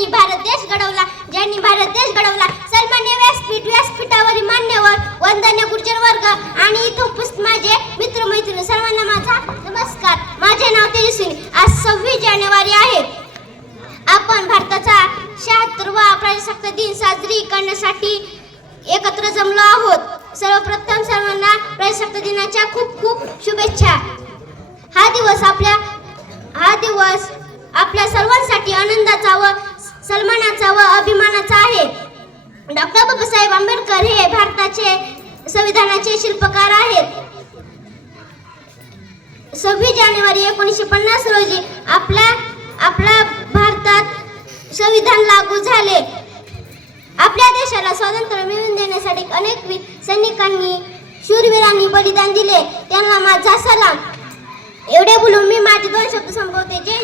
ज्यांनी भारत देश घडवला ज्यांनी भारत देश घडवला सन्मान्य व्यासपीठ व्यासपीठावरील मान्यवर वंदन्य गुर्जर वर्ग आणि इथं पुस्त माझे मित्र मैत्रिणी सर्वांना माझा नमस्कार. माझे नाव तेजस्विनी आज सव्वीस जानेवारी आहे. आपण भारताचा शहात्तरवा प्रजासत्ताक दिन साजरी करण्यासाठी एकत्र जमलो आहोत. सर्वप्रथम सर्वांना प्रजासत्ताक दिनाच्या खूप खूप शुभेच्छा. हा दिवस आपल्या हा दिवस आपल्या सर्वांसाठी आनंद डॉक्टर बाबासाहेब आंबेडकर हे भारताचे संविधानाचे शिल्पकार आहेत. सव्वीस जानेवारी एकोणीसशे पन्नास रोजी आपल्या आपल्या भारतात संविधान लागू झाले. आपल्या देशाला स्वातंत्र्य मिळवून देण्यासाठी अनेक सैनिकांनी शूरवीरांनी बलिदान दिले. त्यांना माझा सलाम. एवढे बोलून मी माझे दोन शब्द संपवते. जय